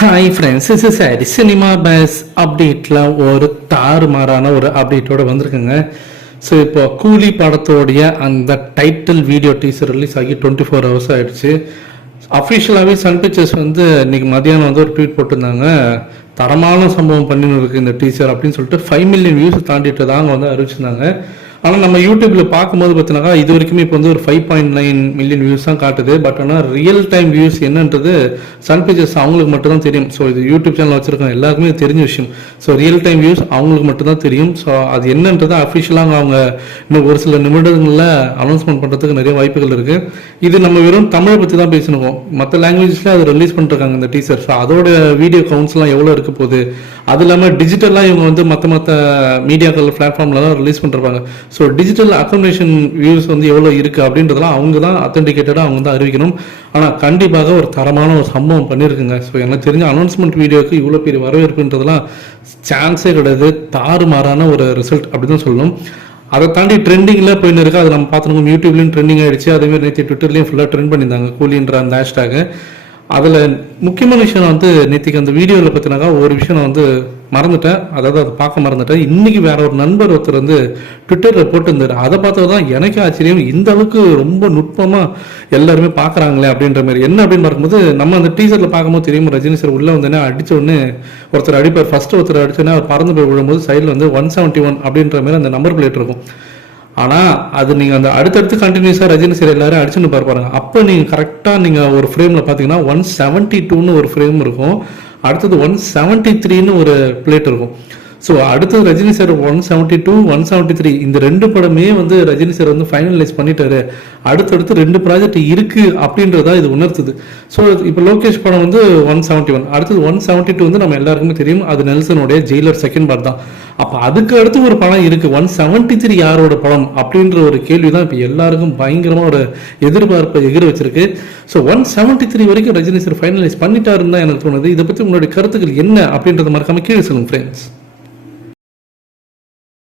Hi friends is சரி cinema base அப்டேட்டில் ஒரு தாறுமாறான ஒரு அப்டேட்டோடு வந்திருக்குங்க. ஸோ இப்போ கூலி படத்தோடைய அந்த டைட்டில் வீடியோ டீசர் ரிலீஸ் ஆகி டுவெண்ட்டி ஃபோர் ஹவர்ஸ் ஆகிடுச்சு அஃபிஷியலாகவே சன் பிக்சர்ஸ் வந்து இன்னைக்கு மதியானம் வந்து ஒரு ட்வீட் போட்டிருந்தாங்க. தரமான சம்பவம் பண்ணின்னு இருக்கு இந்த டீசர் அப்படின்னு சொல்லிட்டு ஃபைவ் மில்லியன் வியூஸ் தாண்டிட்டு தான் அவங்க வந்து அறிவிச்சிருந்தாங்க. ஆனால் நம்ம யூடியூப்ல பார்க்கும்போது பார்த்தீங்கன்னா இது வரைக்குமே இப்போ வந்து ஒரு five point nine million views தான் காட்டுது. பட் ஆனால் ரியல் டைம் வியூஸ் என்னன்றது சன் பிக்சர்ஸ் அவங்களுக்கு மட்டும் தான் தெரியும். ஸோ இது யூடியூப் சேனல் வச்சிருக்கோம் எல்லாருக்குமே தெரிஞ்ச விஷயம். ஸோ ரியல் டைம் வியூஸ் அவங்களுக்கு மட்டும்தான் தெரியும். ஸோ அது என்னன்றது அஃபிஷியலாக அவங்க இன்னும் ஒரு சில நிமிடங்களில் அனௌன்ஸ்மெண்ட் பண்ணுறதுக்கு நிறைய வாய்ப்புகள் இருக்குது இது நம்ம வெறும் தமிழை பற்றி தான் பேசினோம் மற்ற லாங்குவேஜஸ்ல அதை ரிலீஸ் பண்ணிருக்காங்க இந்த டீசர் ஸோ அதோட வீடியோ கவுண்ட்ஸ்லாம் எவ்வளோ இருக்க போகுது? அது இல்லாமல் டிஜிட்டலாக இவங்க வந்து மற்ற மற்ற மீடியாக்கள் பிளாட்ஃபார்ம்ல தான் ரிலீஸ் பண்ணிருப்பாங்க. ஸோ டிஜிட்டல் அக்கமடேஷன் வியூஸ் வந்து எவ்வளோ இருக்குது அப்படின்றதெல்லாம் அவங்க தான் அத்தன்டிகேட்டடாக அவங்க தான் அறிவிக்கணும். ஆனால் கண்டிப்பாக ஒரு தரமான ஒரு சம்பவம் பண்ணியிருக்குங்க ஸோ எனக்கு தெரிஞ்ச அனௌன்ஸ்மெண்ட் வீடியோக்கு இவ்வளோ பெரிய வரவேற்புன்றதெல்லாம் சான்ஸே கிடையாது. தாறுமாறான ஒரு ரிசல்ட் அப்படி தான் சொல்லணும் அதை தாண்டி ட்ரெண்டிங்கில் போயின்னு இருக்கு. அது நம்ம பார்த்துருக்கோம். யூடியூப்லேயும் ட்ரெண்டிங் ஆகிடுச்சு அதேமாதிரி நேற்று ட்விட்டர்லேயும் ஃபுல்லாக ட்ரெண்ட் பண்ணியிருந்தாங்க. கூலின்ற அந்த ஹேஷ்டாக அதில் முக்கியமான விஷயம் வந்து நேற்றுக்கு அந்த வீடியோவில் பார்த்தினாக்கா ஒரு விஷயம் நான் வந்து மறந்துட்டேன். அதாவது அதை பார்க்க மறந்துட்டேன். இன்றைக்கி வேற ஒரு நண்பர் ஒருத்தர் வந்து ட்விட்டரில் போட்டிருந்தார். அதை பார்த்தா தான் எனக்கு ஆச்சரியம். இந்த அளவுக்கு ரொம்ப நுட்பமாக எல்லாருமே பார்க்குறாங்களே அப்படின்ற மாதிரி. என்ன அப்படின்னு பார்க்கும்போது நம்ம அந்த டீசரில் பார்க்கும்போது தெரியும். ரஜினி சார் உள்ளே வந்தோடனே அடித்த உடனே ஒருத்தர் அடிப்பார். ஃபர்ஸ்ட் ஒருத்தர் அடித்தோடனே அவர் பறந்து போய் விழும்போது சைடில் வந்து ஒன் செவன்ட்டி ஒன் அப்படின்ற மாதிரி அந்த நம்பர் பிளேட் இருக்கும். ஆனால் அது நீங்கள் அந்த அடுத்தடுத்து கண்டினியூஸாக ரஜினி சார் எல்லாரும் அடிச்சுன்னு பாருங்க. அப்போ நீங்கள் கரெக்டாக நீங்கள் ஒரு ஃப்ரேமில் பார்த்தீங்கன்னா ஒன் செவன்ட்டி டூன்னு ஒரு ஃப்ரேம் இருக்கும். அடுத்தது ஒன் செவன்ட்டி த்ரீன்னு ஒரு பிளேட் இருக்கும். ஸோ அடுத்தது Rajini sir one seventy two one seventy three இந்த ரெண்டு படமே வந்து ரஜினி சார் வந்து ஃபைனலைஸ் பண்ணிட்டாரு. அடுத்தடுத்து ரெண்டு ப்ராஜெக்ட் இருக்கு அப்படின்றதா இது உணர்த்துது. ஸோ இப்போ லோகேஷ் படம் வந்து ஒன் செவன்ட்டி ஒன் அடுத்தது ஒன் செவன்ட்டி டூ வந்து நம்ம எல்லாருக்குமே தெரியும். அது நெல்சனுடைய ஜெயிலர் செகண்ட் பார்ட் தான். அப்போ அதுக்கு அடுத்து ஒரு படம் இருக்கு. ஒன் செவன்ட்டி த்ரீ யாரோட படம் அப்படின்ற ஒரு கேள்வி தான் இப்போ எல்லாருக்கும் பயங்கரமாக ஒரு எதிர்பார்ப்பை எகிர வச்சிருக்கு. ஸோ ஒன் செவன்ட்டி த்ரீ வரைக்கும் ரஜினி சார் ஃபைனலைஸ் பண்ணிட்டாருன்னு தான் எனக்கு தோணுது. இதை பற்றி உங்களுடைய கருத்துக்கள் என்ன அப்படின்றத மறக்காம கீழே சொல்லுங்க ஃப்ரெண்ட்ஸ்